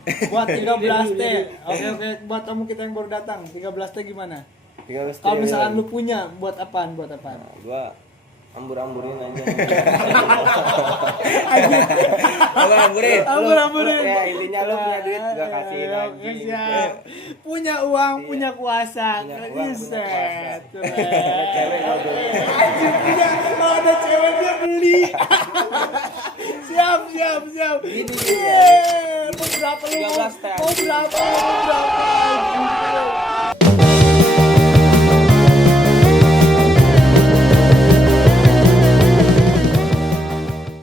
Buat 13T. Oke, buat kamu kita yang baru datang, 13T gimana? 13 Kalau misalkan lu punya, buat apaan? Gua ambur-amburin aja. Amburin. Ambur-amburin. Ya intinya lu punya duit gua kasihin aja. Siap. Punya uang, punya kuasa. Punya uang, punya Set. kuasa. Ada cewek gua beli. Anjir, punya. Kalau ada cewek dia beli. Siap. Gini. Mau berapa lu? 13 teh. Mau berapa?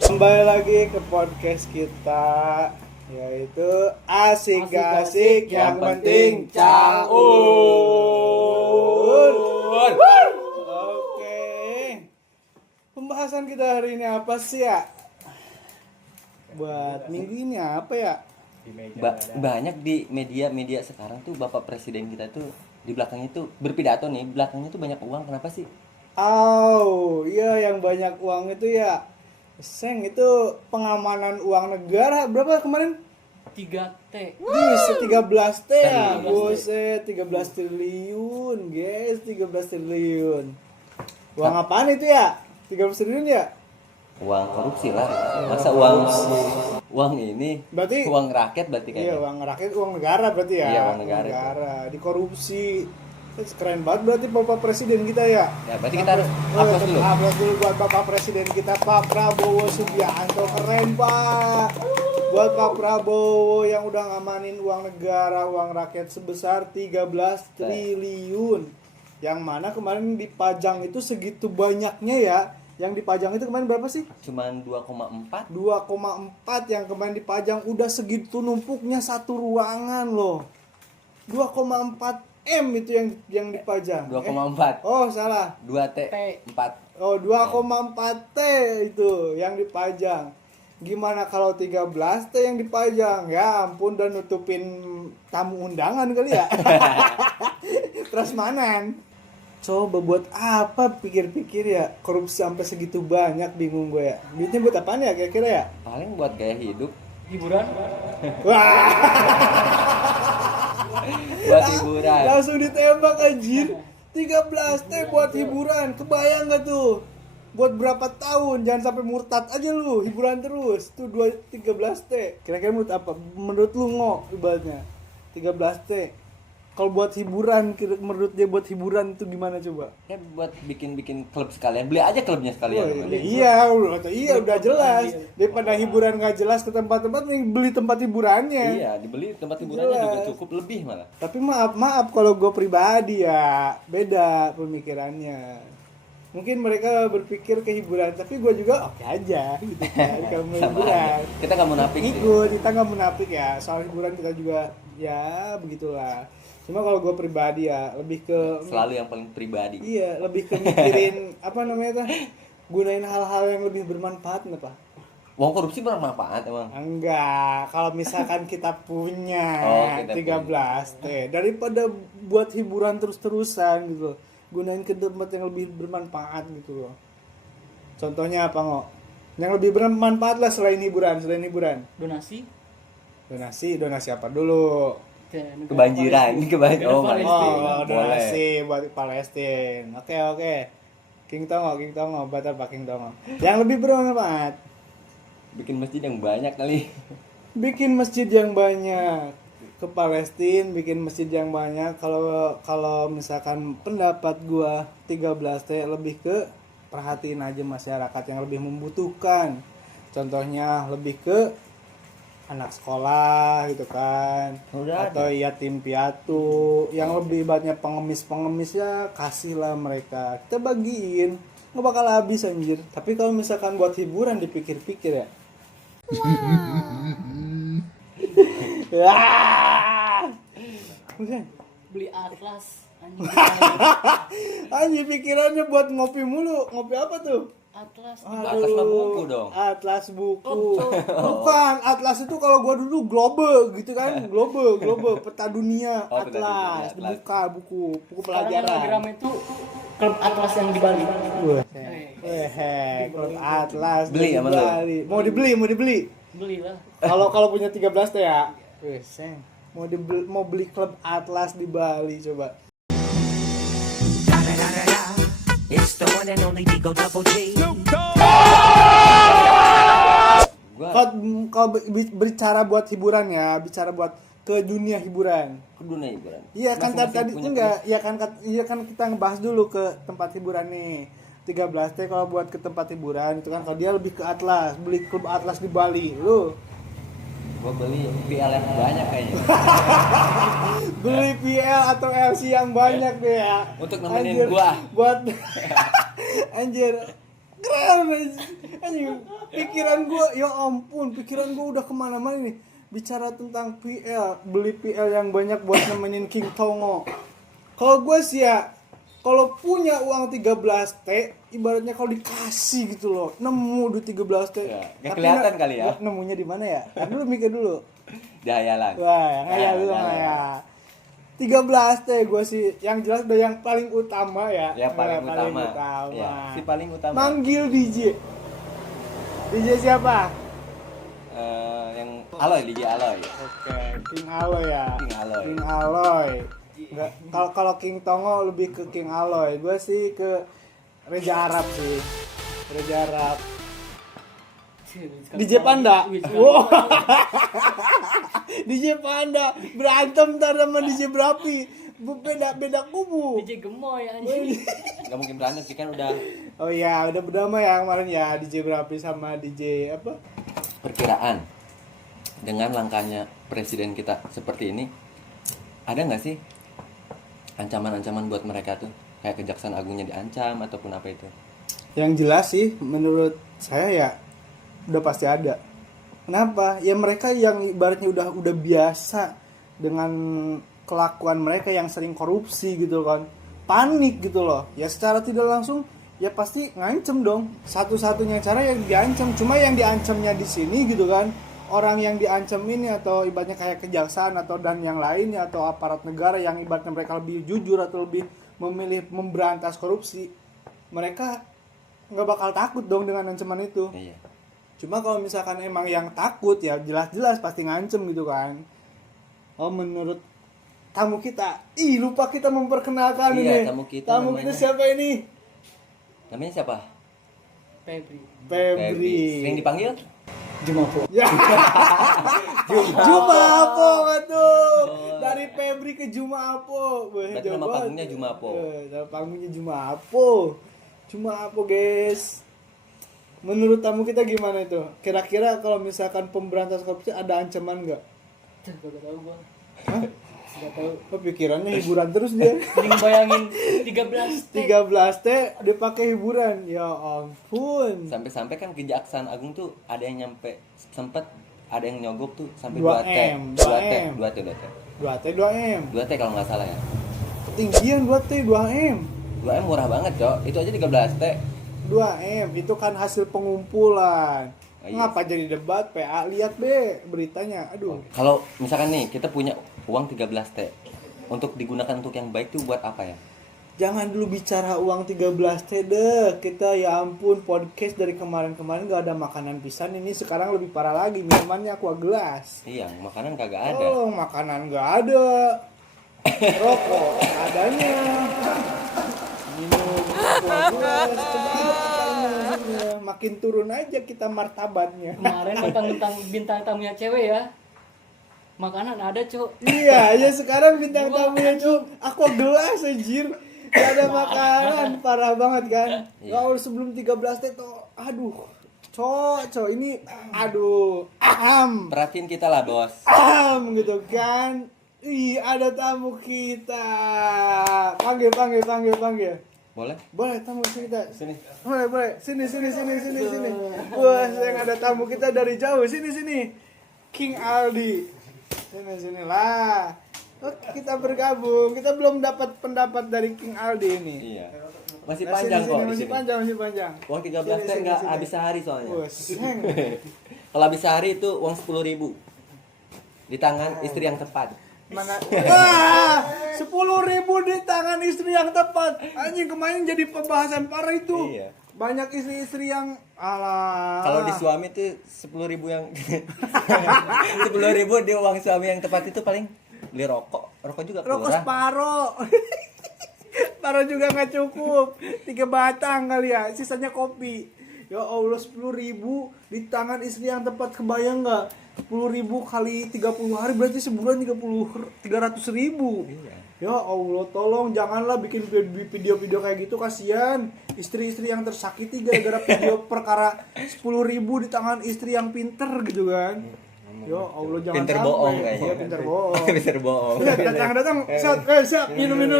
Kembali lagi ke podcast kita, yaitu asik-asik yang penting caur. Oke. Pembahasan kita hari ini apa sih ya? Buat minggu ini apa ya? Banyak di media sekarang tuh Bapak Presiden kita tuh di belakangnya tuh berpidato nih, belakangnya tuh banyak uang. Kenapa sih? Iya yang banyak uang itu ya. Seng itu pengamanan uang negara berapa kemarin? 3T. Bisa 13T ya, 13T. buset 13 triliun, guys, 13 triliun. Uang apaan itu ya? 13 triliun ya? Uang korupsi lah. Masa uang ini Berarti uang rakyat berarti iya, kayaknya. uang rakyat, uang negara berarti ya. Iya, uang negara Dikorupsi. Keren banget berarti Bapak Presiden kita ya. Ya, berarti kita harus aplaus dulu. Aplaus dulu buat Bapak Presiden kita, Pak Prabowo Subianto. Keren, Pak. Buat Pak Prabowo yang udah ngamanin uang negara, uang rakyat sebesar 13 triliun. Yang mana kemarin dipajang itu segitu banyaknya ya. Yang dipajang itu kemarin berapa sih? Cuman 2,4. 2,4 yang kemarin dipajang, udah segitu numpuknya satu ruangan loh. 2,4 M itu yang dipajang. 2,4. Oh, salah. 2T. 4. Oh, 2,4 T itu yang dipajang. Gimana kalau 13 T yang dipajang? Ya ampun, udah nutupin tamu undangan kali ya. Prasmanan. Coba buat apa pikir-pikir ya, korupsi sampai segitu banyak, bingung gue ya. Duitnya buat apaan ya kira-kira ya? Paling buat gaya hidup, Hiburan. Wah, buat hiburan. langsung ditembak anjir. 13 T buat hiburan. Kebayang gak tuh? Buat berapa tahun? Jangan sampai murtad aja lu, hiburan terus. Tuh 13 T. Kira-kira menurut apa? Menurut lu ibaratnya 13 T. Kalau buat hiburan, menurut dia buat hiburan itu gimana coba? Ya buat bikin klub sekalian. Beli aja klubnya sekalian. Iya, udah jelas. Daripada hiburan nggak jelas ke tempat-tempat, nih beli tempat hiburannya. Iya, dibeli tempat hiburannya juga cukup, lebih malah. Tapi maaf kalau gue pribadi ya beda pemikirannya. Mungkin mereka berpikir ke hiburan, tapi gue juga oke aja gitu kan. Kalau mau Sama hiburan, aja. Kita nggak munafik sih. ikut, kita nggak munafik ya. Soal hiburan kita juga ya begitulah. Cuma kalau gue pribadi ya lebih ke Selalu yang paling pribadi. iya, lebih ke mikirin apa namanya tuh, gunain hal-hal yang lebih bermanfaat apa? Uang korupsi bermanfaat emang. Enggak, kalau misalkan kita punya kita 13 T daripada buat hiburan terus-terusan gitu loh. Gunain ke tempat yang lebih bermanfaat gitu loh. Contohnya apa nggak? Yang lebih bermanfaat lah selain hiburan. Donasi. Donasi apa dulu? Kebanjiran. Oh, Oh, boleh. donasi buat Palestina. Oke. King Tongo, buat apa King Tongo? Yang lebih bermanfaat. Bikin masjid yang banyak kali. Bikin masjid yang banyak ke Palestina, bikin masjid yang banyak. Kalau misalkan pendapat gua 13 T lebih ke perhatiin aja masyarakat yang lebih membutuhkan. Contohnya lebih ke anak sekolah gitu kan. Atau yatim piatu yang lebih banyak pengemis ya, kasihlah mereka. Kita bagiin, nggak bakal habis anjir. Tapi kalau misalkan buat hiburan dipikir-pikir ya. Beli atlas. Anjir pikirannya buat ngopi mulu. Ngopi apa tuh? Atlas. Atlas mah buku dong. Atlas buku. Bukan, Atlas itu kalau gua dulu Globe gitu kan. Globe, peta dunia. Oh, peta Atlas, dunia, dibuka buku Sekarang yang lagi pelajaran. rame itu klub Atlas yang di Bali. Klub Atlas Beli di sama lu? Bali. Mau dibeli. Belilah. Kalau punya 13 T ya. Wih, seng. Mau beli klub Atlas di Bali coba. It's the one and only Digo Double G. Gua Kalau bicara buat hiburan ya, bicara buat ke dunia hiburan. kudu nih hiburan. Iya kan Masing-masing tadi punya enggak, iya kan kita ngebahas dulu ke tempat hiburan nih. 13T kalau buat ke tempat hiburan itu kan kalau dia lebih ke Atlas, beli klub Atlas di Bali. Lu Gua beli PL yang banyak kayaknya. beli PL atau LC yang banyak deh ya. Untuk nemenin gua. Buat anjir. Keren anjir. Pikiran gua ya ampun, pikiran gua udah kemana-mana nih. Bicara tentang PL, beli PL yang banyak buat nemenin King Tongo. Kalau gue sih ya, kalau punya uang 13T, ibaratnya kalau dikasih gitu loh, nemu duit 13T. Ya, nggak kelihatan kali ya. Nemunya di mana ya? Kan dulu mikir dulu. Dayalan. Wah, ngayal dulu ya. 13T gue sih, yang jelas udah yang paling utama ya. Ya paling utama. Ya, si paling utama. Manggil DJ. DJ siapa? Yang Aloy, DJ Aloy. Oke, King Aloy ya. King Aloy. King Aloy. Enggak, kalau King Tongo lebih ke King Aloy. Gue sih ke Reja Arab sih. Reja Arab. DJ Panda. Wow. DJ Panda berantem ntar sama DJ Berapi. Beda kubu. DJ Gemoy anjing. Gak mungkin berantem sih kan udah Oh iya, udah berdamai ya kemarin ya DJ Berapi sama DJ apa? perkiraan. Dengan langkahnya presiden kita seperti ini, ada nggak sih ancaman-ancaman buat mereka tuh? Kayak Kejaksaan Agungnya diancam ataupun apa itu? Yang jelas sih menurut saya ya udah pasti ada. Kenapa? Ya mereka yang ibaratnya udah biasa dengan kelakuan mereka yang sering korupsi gitu kan. Panik gitu loh. Ya secara tidak langsung ya pasti ngancem dong. Satu-satunya cara yang diancam, cuma yang diancamnya di sini gitu kan. Orang yang diancam ini atau ibaratnya kayak kejaksaan atau dan yang lainnya atau aparat negara yang ibaratnya mereka lebih jujur atau lebih memilih memberantas korupsi, mereka nggak bakal takut dong dengan ancaman itu. Iya. Cuma kalau misalkan emang yang takut ya jelas-jelas pasti ngancem gitu kan. Oh menurut tamu kita, lupa kita memperkenalkan Iya, ini. tamu kita Tamu namanya. kita siapa ini? Namanya siapa? Febri. Febri. Sering dipanggil? Jumapo. Ya. Jumapo tuh. Dari Febri ke Jumapo. Berarti nama panggungnya Jumapo. Nama panggungnya Jumapo. Jumapo, guys. Menurut tamu kita gimana itu? Kira-kira kalau misalkan pemberantas korupsi ada ancaman nggak? Tuh, gak tahu gua. Hah? Gak tahu. Oh, pikirannya hiburan terus dia. Mending bayangin 13 13T dia pakai hiburan. Ya ampun. Sampai-sampai kan Kejaksaan Agung tuh ada yang nyampe sempet ada yang nyogok tuh sampai 2 2T. M. 2T 2M. 2T kalau nggak salah ya. Ketinggian 2T 2M. 2M murah banget, Cok. Itu aja 13T. 2M itu kan hasil pengumpulan. Oh, iya. Ngapa jadi debat PA? Lihat be beritanya. Aduh. Kalau misalkan nih kita punya uang 13T untuk digunakan untuk yang baik tuh buat apa ya? Jangan dulu bicara uang 13T deh. Kita ya ampun podcast dari kemarin-kemarin gak ada makanan pisan, ini sekarang lebih parah lagi minumannya aqua gelas. Iya, makanan kagak ada. Oh, makanan gak ada. Rokok adanya. Minum aqua gelas. Coba kita minumnya. Makin turun aja kita martabatnya. Kemarin tentang bintang tamunya cewek ya. Makanan ada, Cuk. Iya, ya sekarang bintang tamunya tuh aqua gelas anjir. Gak ada makanan, parah banget kan. Iya. Kalau sebelum 13T tuh, aduh. Cok, ini aduh, Perhatiin kita lah, Bos. gitu kan. Ih, ada tamu kita. Panggil. Boleh? Boleh tamu kita. Sini. Boleh. Sini. Wah, yang ada tamu kita dari jauh. Sini. King Aldi. Sinilah. Oke, kita bergabung. Kita belum dapat pendapat dari King Aldi ini. Iya. Masih Nah, panjang sini, kok di masih sini. panjang. Uang 13T Sini, nggak sini. habis sehari soalnya. Wah, seng. Kalau habis sehari itu uang 10.000 di tangan istri yang tepat. Mana? Wah, 10.000 di tangan istri yang tepat. Anjing kemarin jadi pembahasan parah itu. Iya. banyak istri-istri yang alah. Kalau di suami tuh 10.000 yang 10.000 dia uang suami yang tepat itu paling beli rokok juga rokok kurang. separo. Separo juga nggak cukup. 3 batang kali ya, sisanya kopi. Ya Allah 10.000 di tangan istri yang tepat, kebayang nggak? 10.000 kali 30 hari berarti sebulan 300.000. Iya. Ya Allah, tolong janganlah bikin video-video kayak gitu, kasihan istri-istri yang tersakiti gara-gara video perkara 10.000 di tangan istri yang pinter gitu kan. Ya Allah, jangan Pinter sampai. bohong kayaknya. Iya, pinter bohong. Pinter bohong. Datang, siap, minum dulu.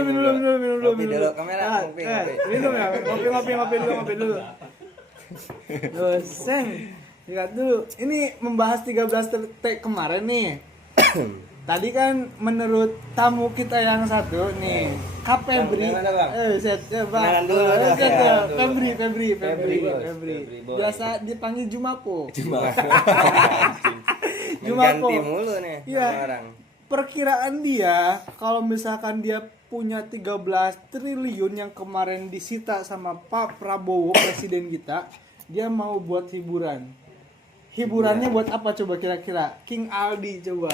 Kopi dulu, kamera, kopi. Minum ya, ngopi dulu. Dosen, lihat dulu. Ini membahas 13 T kemarin nih. Tadi kan menurut tamu kita yang satu nih, Kak Febri. Bang, gimana, Bang? Bang. Kenalan dulu dong. Set, Ya, ya. dulu. Febri. Febri, boy. Biasa dipanggil Jumapo. Cuma Ganti mulu nih Iya. sama orang. Perkiraan dia kalau misalkan dia punya 13 triliun yang kemarin disita sama Pak Prabowo presiden kita, dia mau buat hiburan. Hiburannya buat apa coba kira-kira? King Aldi coba.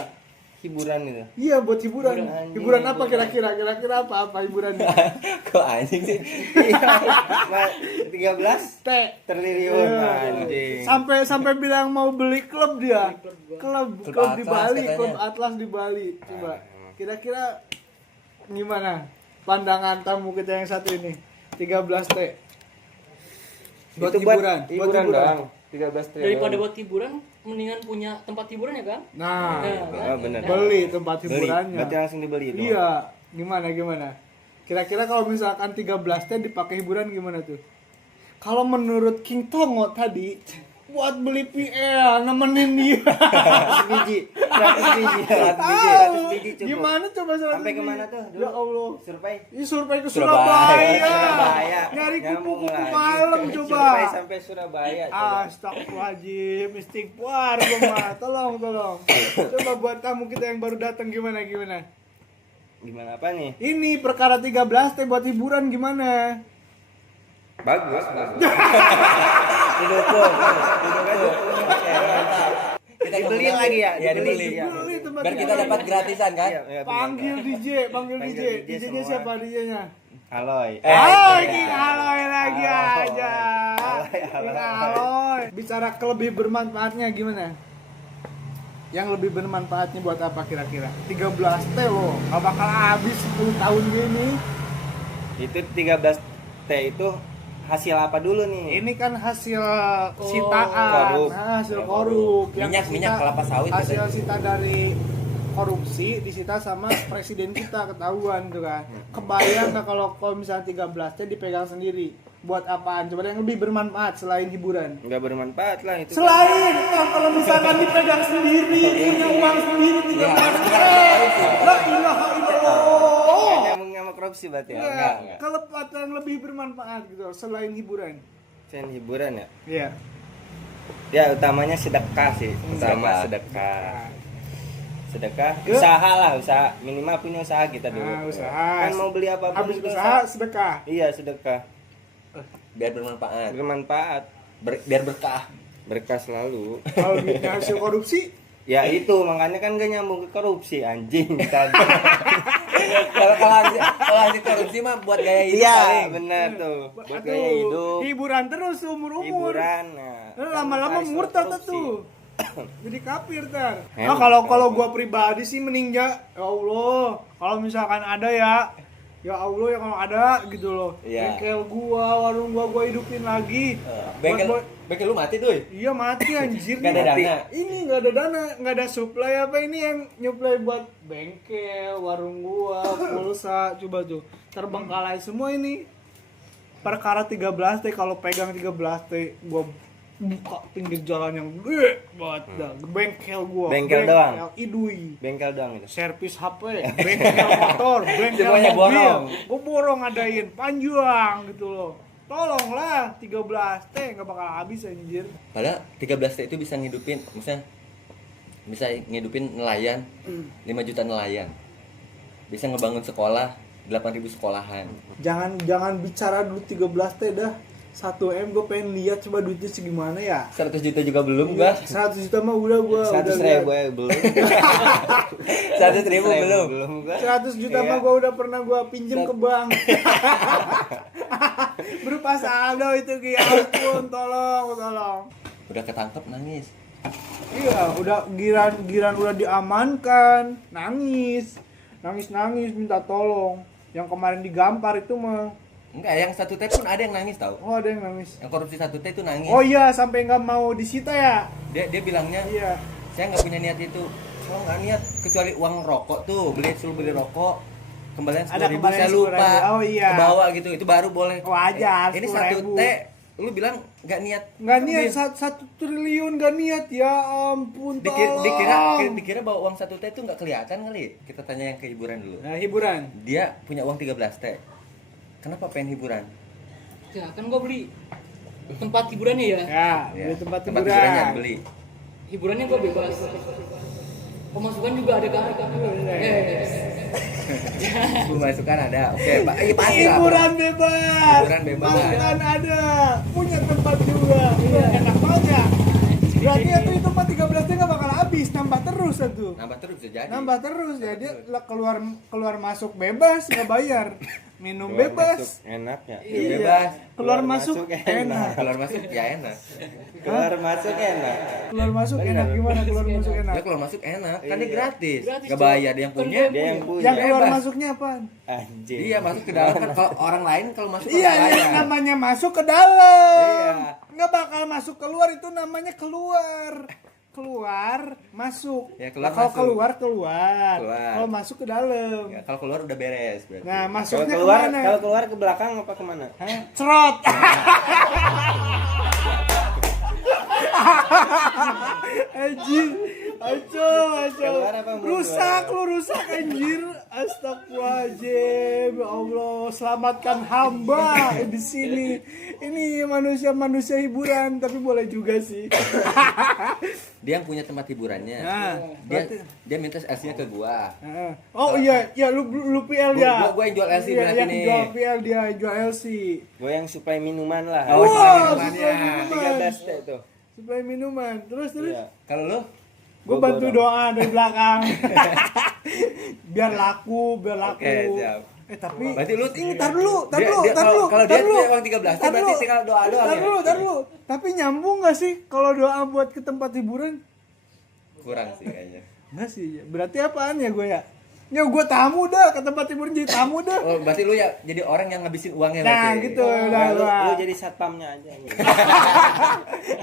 Hiburan itu. Iya, buat hiburan. Anjing, Hiburan apa kira-kira? Kira-kira apa hiburannya? kok anjing sih? 13 T. triliun anjing. Sampai bilang mau beli klub dia. Klub Klub di Atlas Bali, katanya. klub Atlas di Bali. Coba. Kira-kira gimana pandangan tamu kita yang satu ini? 13 T. Buat Itu hiburan, doang. 13 triliun. Daripada buat hiburan, mendingan punya tempat hiburan ya kan? Nah, Oh, benar. beli tempat Beli. hiburannya. Berarti langsung dibeli itu. Iya, gimana? Kira-kira kalau misalkan 13 T dipakai hiburan gimana tuh? Kalau menurut King Tongo tadi, buat beli PL nemenin dia. 100 biji. 100 biji. 100 biji. Tahu. 100 biji cukup. Gimana coba 100 Sampai biji? kemana tuh dulu? Ya Allah. Survei. Ini survei ke Surabaya. Surabaya. Nyari Nyambung kupu-kupu lagi. malam coba. Survei sampai Surabaya coba. Astagfirullahaladzim, istighfar gua mah. Tolong. Coba buat tamu kita yang baru datang gimana? Gimana apa nih? Ini perkara 13 T buat hiburan gimana? Bagus. Didukung. Kita Dibeli ngomongin- lagi ya? Iya, dibeli. Iya. Beli tempat Biar kita hiburan. dapat gratisan kan? Iya, iya, Panggil benar. DJ. Panggil DJ DJ-nya semua. siapa DJ-nya? Haloy. Ini Aloy lagi Aloy. aja. King Aloy. Bicara kelebih bermanfaatnya gimana? Yang lebih bermanfaatnya buat apa kira-kira? 13 T loh, gak bakal habis 10 tahun gini. Itu 13 T itu hasil apa dulu nih? Ini kan hasil sitaan, Korup. hasil korup. Yang Minyak kelapa sawit hasil katanya. sita dari korupsi disita sama presiden kita, ketahuan tuh kan. Kebayang nggak kalau misalnya 13 T dipegang sendiri? Buat apaan? Coba yang lebih bermanfaat selain hiburan. Nggak bermanfaat lah itu. Selain kalau misalkan dipegang sendiri, punya uang sendiri 13 T. La ilaha illallah. Nggak nyambung sama korupsi berarti ya? Enggak. Ya, kelepatan yang lebih bermanfaat gitu selain hiburan. Selain hiburan ya? Iya. Ya utamanya sedekah sih. Utama sedekah. Ke? Usaha lah, usaha. Minimal punya usaha kita dulu. Nah, usaha. Kan mau beli apapun Habis juga usaha sedekah. Iya, sedekah. Biar bermanfaat. Bermanfaat. Biar berkah. Berkah selalu. Kalau duitnya hasil korupsi, Ya itu makanya kan gak nyambung ke korupsi anjing tadi. Kalau hasil korupsi mah buat gaya hidup Iya, paling. benar tuh. Buat aduh, gaya hidup, hiburan terus umur-umur. hiburan. Nah, Lama-lama harus murtad korupsi. tuh. Jadi kafir tar. Handphone. Nah, kalau gua pribadi sih mending ya Allah, kalau misalkan ada ya Allah ya kalau ada gitu loh. Iya. Bengkel gua, warung gua hidupin lagi. Bengkel lu mati tuh. Iya mati anjir. Gak ada Mati. dana. Ini nggak ada dana, nggak ada supply apa ini yang nyuplai buat bengkel, warung gua, pulsa, coba tuh terbengkalai semua ini. Perkara 13 T kalau pegang 13 T gua buka pinggir jalan yang gede banget dah. Bengkel gua. Bengkel doang? Idui. Bengkel doang itu. Servis HP, bengkel motor, bengkel Semuanya mobil. borong. Gua borong adain panjang gitu loh. Tolonglah 13 T nggak bakal habis anjir. Padahal 13 T itu bisa ngidupin, misalnya bisa ngidupin nelayan, 5 juta nelayan. Bisa ngebangun sekolah, 8.000 sekolahan. Jangan bicara dulu 13 T dah. 1 M gue pengen lihat coba duitnya segimana ya. 100 juta juga belum gua. 100 juta mah udah gue 100 ribu ya belum. 100 ribu belum. Belum gua. 100 juta Iya. mah gue udah pernah gue pinjem ke bank. Berupa saldo itu Ki, ampun, tolong. Udah ketangkep nangis. Iya, udah giran udah diamankan, nangis minta tolong. Yang kemarin digampar itu mah, Enggak, yang 1T pun ada yang nangis tau. oh ada yang nangis. Yang korupsi 1T itu nangis. Oh iya, sampai nggak mau disita ya. Dia bilangnya, Iya. saya nggak punya niat itu. Kalau nggak niat kecuali uang rokok tuh, suruh beli rokok. Kembalian Ada 10.000 kembalian saya lupa. 10.000. Oh, iya. Ke bawah gitu, itu baru boleh. Wajar, Ini 10.000. 1T, lu bilang nggak niat. Nggak niat, Dia- 1 triliun nggak niat, ya ampun, dikira bahwa uang 1T itu nggak kelihatan kali. Kita tanya yang ke hiburan dulu. Nah, hiburan. Dia punya uang 13T. Kenapa pengen hiburan? Ya kan gua beli tempat hiburannya ya. Ya, Ya, beli tempat hiburannya hiburan. beli. Hiburannya gua bebas. Pemasukan juga ada kan. Pemasukan ada. Oke, Pak. Iya pasti lah. Hiburan bebas. Hiburan bebas. Makan ada. Punya tempat juga. Iya, enak banget. Berarti itu mah 13 nya nggak bakal habis, nambah terus itu. Nambah terus bisa jadi. Nambah terus ya, dia keluar masuk bebas, nggak bayar. Minum Keluar bebas. masuk enak ya. Iya. Bebas. Keluar Keluar masuk masuk enak. enak. Keluar masuk ya enak. Keluar masuk enak. Keluar masuk enak gimana? Keluar masuk enak. Ya keluar masuk enak, kan dia Iya. gratis. Gratis, Gak Cok. bayar, dia yang punya. Dia yang punya. Yang keluar Bebas. masuknya apaan? Anjing. Dia masuk ke dalam kan kalau orang lain kalau masuk Iya, harus bayar. yang namanya masuk ke dalam. Iya. Nggak bakal masuk keluar, itu namanya keluar. Keluar, masuk. Ya, keluar, Nah, kalau masuk. keluar. Keluar. Kalau masuk ke dalam. Ya, kalau keluar udah beres berarti. Nah, Kalau masuknya keluar, kemana? kalau keluar ke belakang apa kemana? Hah? Cerot. Anjir. Aco. Keluar apa mau Rusak keluar? lu, rusak anjir. Astagfirullahaladzim. Ya Allah, selamatkan hamba di sini. Ini manusia hiburan, tapi boleh juga sih. Dia yang punya tempat hiburannya. Nah, Dia minta LC-nya ke gua. Heeh. Oh iya, lu PL ya. Gua yang jual LC Iya, berarti yang nih. jual PL dia, jual LC. Gue yang supply minuman lah. Oh, Wah, minumannya. supply minuman. 13 T tuh. Supply minuman. Terus. Iya. Kalau lu Gue Gua bantu borong. doa dari belakang. biar laku. Oke, siap. Tapi Berarti lu tar dulu. Kalau dia punya uang 13 berarti tinggal doa doang ya. Tar dulu. Tapi nyambung gak sih kalau doa buat ke tempat hiburan? Kurang sih kayaknya. Enggak sih. Berarti apaan ya gue ya? Ya gue tamu dah ke tempat hiburan, jadi tamu dah. Oh, berarti lu ya jadi orang yang ngabisin uangnya Nah, berarti. gitu. Nah, Udah, lu jadi satpamnya aja.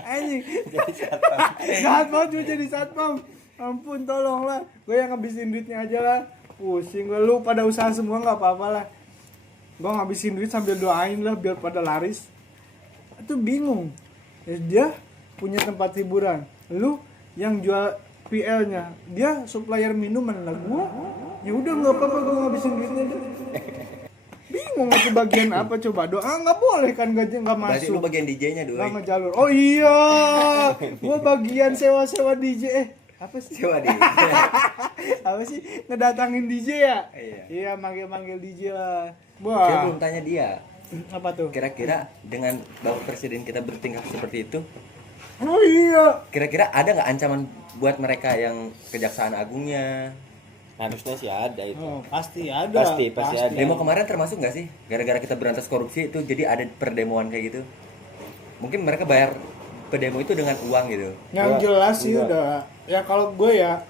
Anjing. Jadi satpam. Jahat banget gue jadi satpam. Ampun, tolonglah. Gue yang ngabisin duitnya aja lah. Pusing gue, lu pada usaha semua nggak apa-apa lah. Gue ngabisin duit sambil doain lah biar pada laris. Itu bingung. Dia punya tempat hiburan. Lu yang jual PL-nya, dia supplier minuman lah. Gue ya udah nggak apa-apa, gue ngabisin duitnya deh. Bingung itu bagian apa coba? Doa nggak boleh kan, nggak Berarti lu masuk. bagian DJ-nya dulu. Nggak ngejalur. Oh iya, gue bagian sewa-sewa DJ. Apa sih? Coba di. Apa sih? Ngedatangin DJ ya? Iya. Iya, manggil DJ lah. Saya Wah, belum tanya dia. apa tuh? Kira-kira dengan Bapak Presiden kita bertingkah seperti itu, Oh iya. kira-kira ada nggak ancaman buat mereka yang Kejaksaan Agungnya? Harusnya sih ada itu. Oh, pasti ada. Pasti ada. Demo kemarin termasuk nggak sih? Gara-gara kita berantas korupsi itu jadi ada perdemoan kayak gitu. Mungkin mereka bayar pendemo itu dengan uang gitu. Yang Enggak, jelas sih enggak. udah. Ya kalau gue ya,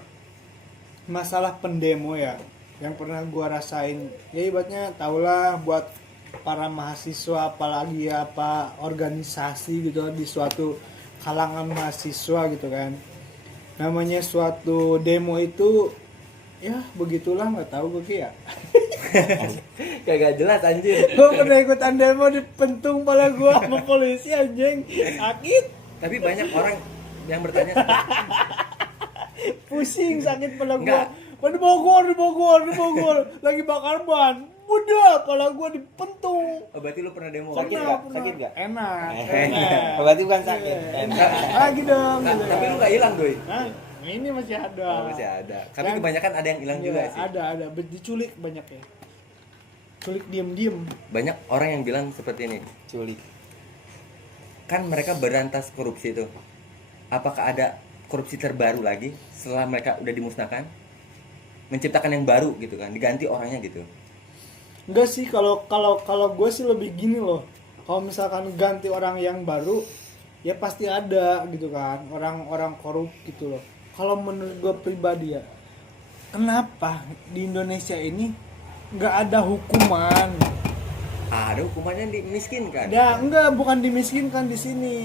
masalah pendemo ya, yang pernah gue rasain, ya ibaratnya tahulah buat para mahasiswa, apalagi apa organisasi gitu di suatu kalangan mahasiswa gitu kan. Namanya suatu demo itu ya begitulah, nggak tahu gue ya. Kagak jelas anjir. Gue pernah ikutan demo, dipentung pala gue sama polisi anjing, sakit, Tapi banyak orang yang bertanya, pusing, sakit pala gue. Enggak. Di Bogor, lagi bakar ban, udah pala gue dipentung. oh, berarti lu pernah demo? Sakit Pernah, nggak? pernah. Sakit nggak? Enak. Oh, berarti bukan sakit. Enak. Lagi dong. Nah, Gitu. tapi lu nggak hilang doi. Hah? Ini masih ada. Oh, masih ada. Tapi Yang- kebanyakan ada yang hilang Iya, juga sih. Ada, diculik banyak ya. Culik diem. Banyak orang yang bilang seperti ini. Culik. kan mereka berantas korupsi itu. Apakah ada korupsi terbaru lagi setelah mereka udah dimusnahkan? Menciptakan yang baru gitu kan, diganti orangnya gitu. Enggak sih, kalau gue sih lebih gini loh. Kalau misalkan ganti orang yang baru, ya pasti ada gitu kan, orang-orang korup gitu loh. Kalau menurut gue pribadi ya, kenapa di Indonesia ini nggak ada hukuman? Ada hukumannya dimiskinkan. Ya enggak, bukan dimiskinkan di sini.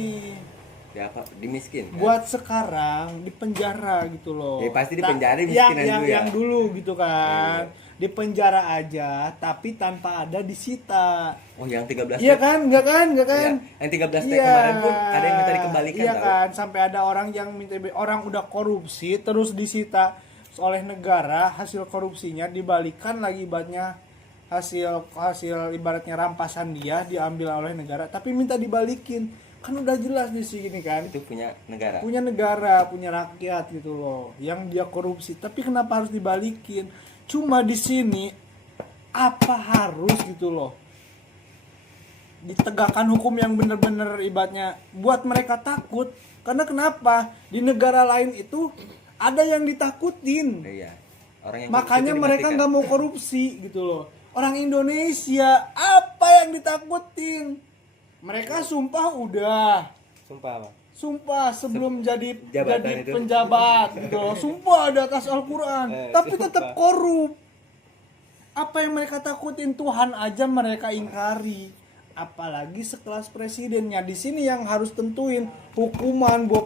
Ya apa? Dimiskin. Kan? Buat sekarang di penjara gitu loh. Ya, pasti di penjara yang, dimiskinan yang, dulu ya. yang dulu gitu kan. Di penjara aja tapi tanpa ada disita. Oh, yang 13 Iya kan? Enggak kan? Iya, yang 13 kemarin pun ada yang minta dikembalikan. Iya tahu. kan, sampai ada orang yang minta, orang udah korupsi terus disita oleh negara, hasil korupsinya dibalikan lagi ibaratnya, hasil ibaratnya rampasan dia diambil oleh negara tapi minta dibalikin. Kan udah jelas di sini kan. Itu punya negara. Punya negara, punya rakyat gitu loh. Yang dia korupsi, tapi kenapa harus dibalikin? Cuma di sini apa harus gitu loh ditegakkan hukum yang bener-bener ibaratnya buat mereka takut. Karena kenapa? Di negara lain itu ada yang ditakutin. Iya. Orang yang Makanya korupsi mereka dimatikan. nggak mau korupsi gitu loh. Orang Indonesia apa yang ditakutin? Mereka sumpah udah. Sumpah apa? Sumpah sebelum jadi Jabatan itu. penjabat gitu loh. Sumpah di atas Al-Qur'an, tapi tetap korup. Apa yang mereka takutin Tuhan aja mereka ingkari. Apalagi sekelas presidennya. Di sini yang harus tentuin hukuman buat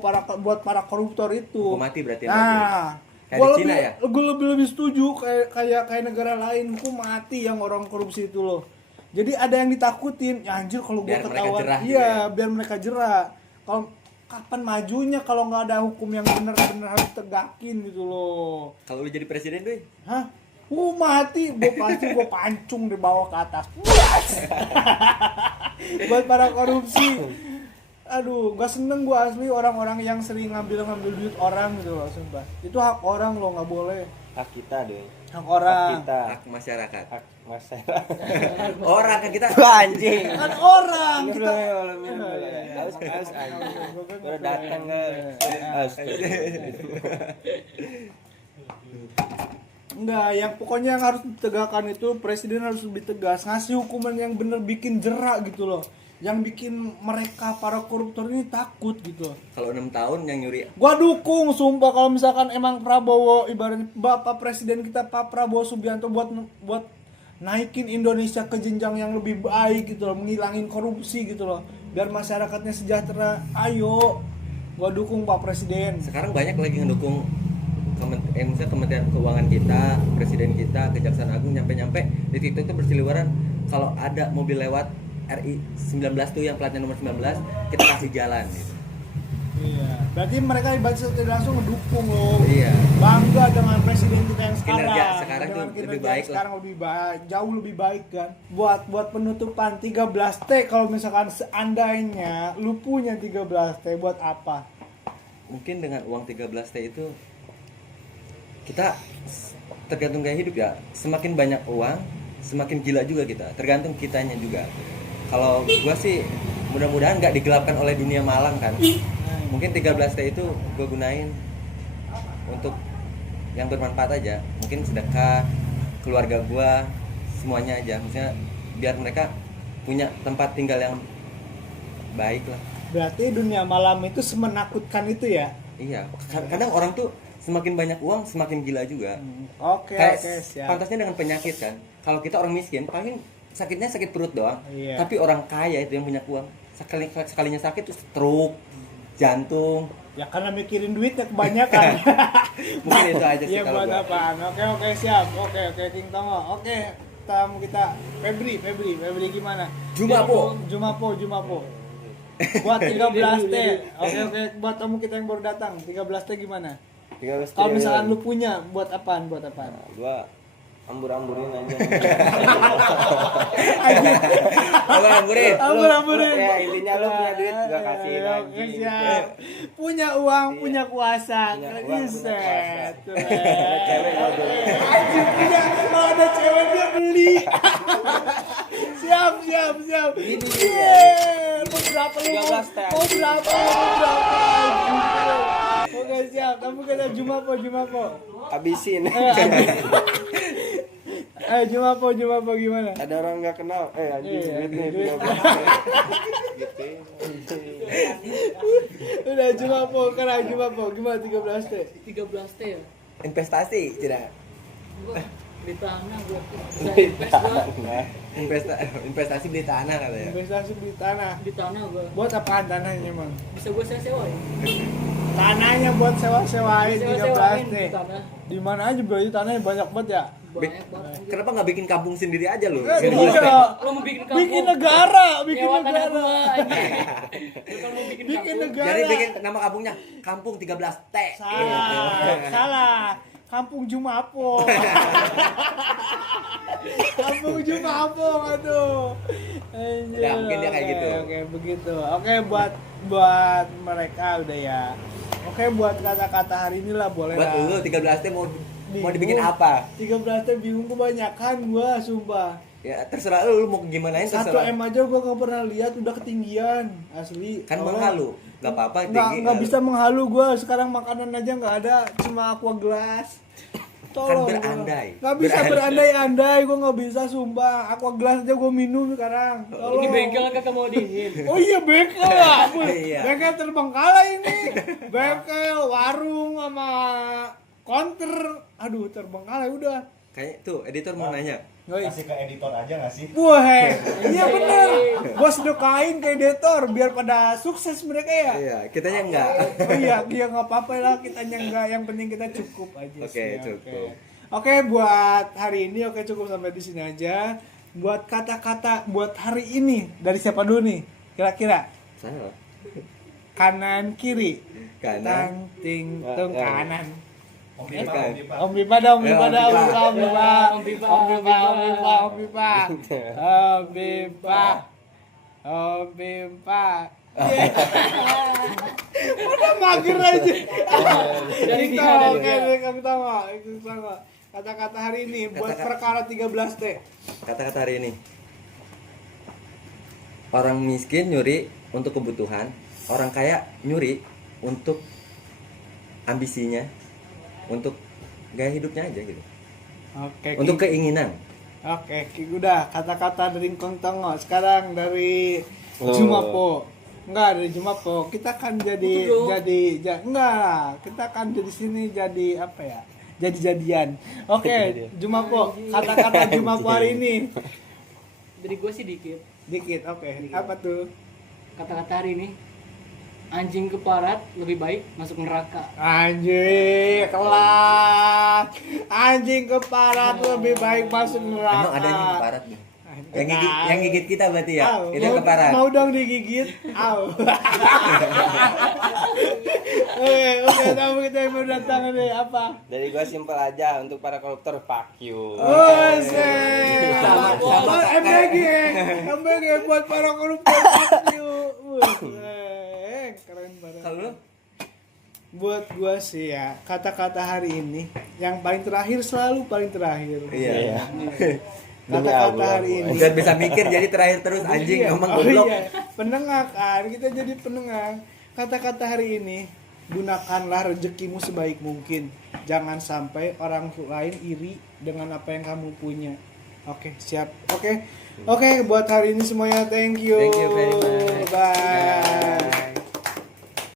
para koruptor itu. Hukum mati berarti. Nah, Kayak gue di lebih, Cina ya? gue lebih setuju kayak negara lain hukum mati yang orang korupsi itu loh. Jadi ada yang ditakutin, ya anjir kalau gue Biar mereka ketahuan, jerah iya juga ya? biar mereka jerah. Kalau kapan majunya kalau nggak ada hukum yang benar-benar harus tegakin gitu loh. Kalau lu jadi presiden tuh, Hah? Mati, gue pasti gue pancung di bawah ke atas. Buas! Buat para korupsi. Aduh, gak seneng gue asli orang-orang yang sering ngambil duit orang gitu loh, sumpah. Itu hak orang loh, nggak boleh. Hak kita deh. Hak orang. Hak kita. hak masyarakat. Hak masyarakat. Orang kan kita. Anjing. Kan orang Minum kita. dulu ya, lu minum dulu ya. Haus anjing. Baru datang ke haus. Enggak, yang pokoknya yang harus ditegakkan itu presiden harus lebih tegas, ngasih hukuman yang bener bikin jerak gitu loh. Yang bikin mereka para koruptor ini takut gitu. Kalau 6 tahun yang nyuri. Gua dukung sumpah kalau misalkan emang Prabowo ibaratnya Bapak Presiden kita Pak Prabowo Subianto buat naikin Indonesia ke jenjang yang lebih baik gitu loh, menghilangin korupsi gitu loh. Biar masyarakatnya sejahtera. Ayo. Gua dukung Pak Presiden. Sekarang banyak lagi ngedukung misalnya Kementerian Keuangan kita, Presiden kita, Kejaksaan Agung nyampe-nyampe di TikTok itu berseliweran kalau ada mobil lewat RI 19 tuh yang platnya nomor 19 kita kasih jalan gitu. Iya. Berarti mereka ibaratnya tidak langsung mendukung loh. Iya. Bangga dengan presiden kita yang sekarang. Kinerja sekarang dengan tuh kinerja lebih yang baik lah. sekarang lebih baik, jauh lebih baik kan. Buat penutupan 13T kalau misalkan seandainya lu punya 13T buat apa? Mungkin dengan uang 13T itu kita tergantung gaya hidup ya. Semakin banyak uang, semakin gila juga kita. Tergantung kitanya juga. Kalau gua sih mudah-mudahan nggak digelapkan oleh dunia malam kan. Mungkin 13T itu gua gunain untuk yang bermanfaat aja. Mungkin sedekah, keluarga gua, semuanya aja. Misalnya biar mereka punya tempat tinggal yang baik lah. Berarti dunia malam itu semenakutkan itu ya? Iya. Kadang orang tuh semakin banyak uang semakin gila juga. Oke, Kayak siap. pantasnya dengan penyakit kan. Kalau kita orang miskin paling sakitnya sakit perut doang. Iya. Tapi orang kaya itu yang punya uang sekalinya sakit tuh stroke, jantung. Ya karena mikirin duitnya kebanyakan. Mungkin itu aja sih Iya kalau buat gua. apaan? Oke siap. Oke King Tongo. Oke, tamu kita Febri gimana? Jumapo. Jumapo. Buat 13T. Oke, buat tamu kita yang baru datang, 13T gimana? 13 Kalau misalkan lu punya, buat apaan? Gua ambur-amburin aja. Amburin. Amburin. Ya intinya lu punya duit gua kasihin Oke, anjing. siap. Punya uang, punya kuasa. Punya uang, punya Set. Ada cewek mau beli. Anjir, punya. Kalau ada cewek dia beli. Siap. Ini Yeah. berapa lu? 13 teh. Mau berapa? Oke siap. Kamu kata Jumapo. Habisin. Jumapo gimana? Ada orang nggak kenal. Anjing Iya, duit nih duit. 13 gitu. Udah Jumapo, sekarang Jumapo gimana 13 teh? 13 T ya. Investasi tidak? Gua di tanah gua bisa invest gua. Investasi beli tanah katanya. Investasi beli tanah. Di tanah gua. Buat apaan tanahnya, Mang? Bisa gua sewa-sewain. Tanahnya buat sewa-sewain 13 Sewa-sewain di teh. tanah. Di mana aja berarti tanahnya banyak banget ya? Banyak banget. Kenapa nggak bikin kampung sendiri aja lu? Iya. Lo mau bikin kampung? Bikin negara. Nyewa tanah gua anjing. Bukan mau bikin Bikin kampung. negara. Jadi bikin nama kampungnya Kampung 13 T. Salah. Kampung Jumapo. Kampung Jumapo, aduh. Anjir. Ya, mungkin dia kayak gitu. Oke, begitu. Oke, buat mereka udah ya. Oke, buat kata-kata hari ini lah boleh Buat lah. lu 13 T mau Bingung. dibikin apa? 13 teh bingung kebanyakan gua, sumpah. Ya terserah lu mau gimanain 1 terserah. M aja gua gak pernah lihat udah ketinggian, asli. Kan Tolong. menghalu. Enggak apa-apa Nggak tinggi. bisa menghalu gua. Sekarang makanan aja nggak ada, cuma aqua gelas. Tolong. Kan berandai. Nggak bisa berandai-andai, gua nggak bisa sumpah. Aqua gelas aja gua minum sekarang. Tolong. Ini bengkel kan kakak mau dingin. Oh iya bengkel ya. Iya. Bengkel Terbengkalai ini. Bengkel, warung sama counter. Aduh, Terbengkalai udah. Kayak tuh editor mau nanya. Yoi. Kasih ke editor aja nggak sih? Wah, iya bener. Bos dokain ke editor biar pada sukses mereka ya. Iya, kitanya enggak. Oh iya, dia nggak apa-apa lah, kitanya enggak. Yang penting kita cukup aja. Oke, sih. cukup. Oke, buat hari ini cukup sampai di sini aja. Buat kata-kata buat hari ini dari siapa dulu nih? Kira-kira Salah. kanan kiri. Kanan. Tang ting tung kanan. Om Bukan. Bipa, Om Bipa. Om Bipa dah, Om Bipa dah, Om Bipa, Om Bipa, Om Bipa, Om Bipa, Om Bipa, Om Bipa, Om Bipa, Om Bipa. Udah mager aja. Dari Kita dia, dari oke, dia. dari kamu sama, itu sama. Kata-kata hari ini buat perkara 13 teh. Kata-kata hari ini. Orang miskin nyuri untuk kebutuhan, orang kaya nyuri untuk ambisinya, untuk gaya hidupnya aja gitu. Oke. Untuk keinginan. Oke, udah kata-kata dari Kong Tongo. Sekarang dari Oh. Jumapo. Enggak, dari Jumapo. Kita kan jadi Betul dong. enggak lah. Kita kan dari sini jadi apa ya? Jadi-jadian. Oke, Jumapo. Kata-kata Jumapo hari ini. Dari gua sih dikit. Dikit, oke. Apa tuh? Kata-kata hari ini, anjing keparat lebih baik masuk neraka. Anjing, kelas. Anjing keparat lebih baik masuk neraka. Emang ada yang keparat nih? Anjing. Yang gigit kita berarti ya? Au, Itu mau- keparat. Mau dong digigit? Au. Oke, tahu kita yang berdatangan nih apa? Dari gua simpel aja untuk para koruptor fuck you. Buset. Sama MBG buat para koruptor. Fuck you. Buset. Keren banget. Kalau lu? Buat gua sih ya, kata-kata hari ini yang paling terakhir selalu paling terakhir. Iya. Kata-kata hari ini. Biar bisa mikir jadi terakhir terus anjing Iya. ngomong Oh goblok. iya, penengah kan, kita jadi penengah. Kata-kata hari ini, gunakanlah rezekimu sebaik mungkin. Jangan sampai orang lain iri dengan apa yang kamu punya. Oke, siap. Oke, buat hari ini semuanya thank you. Thank you very much. Bye.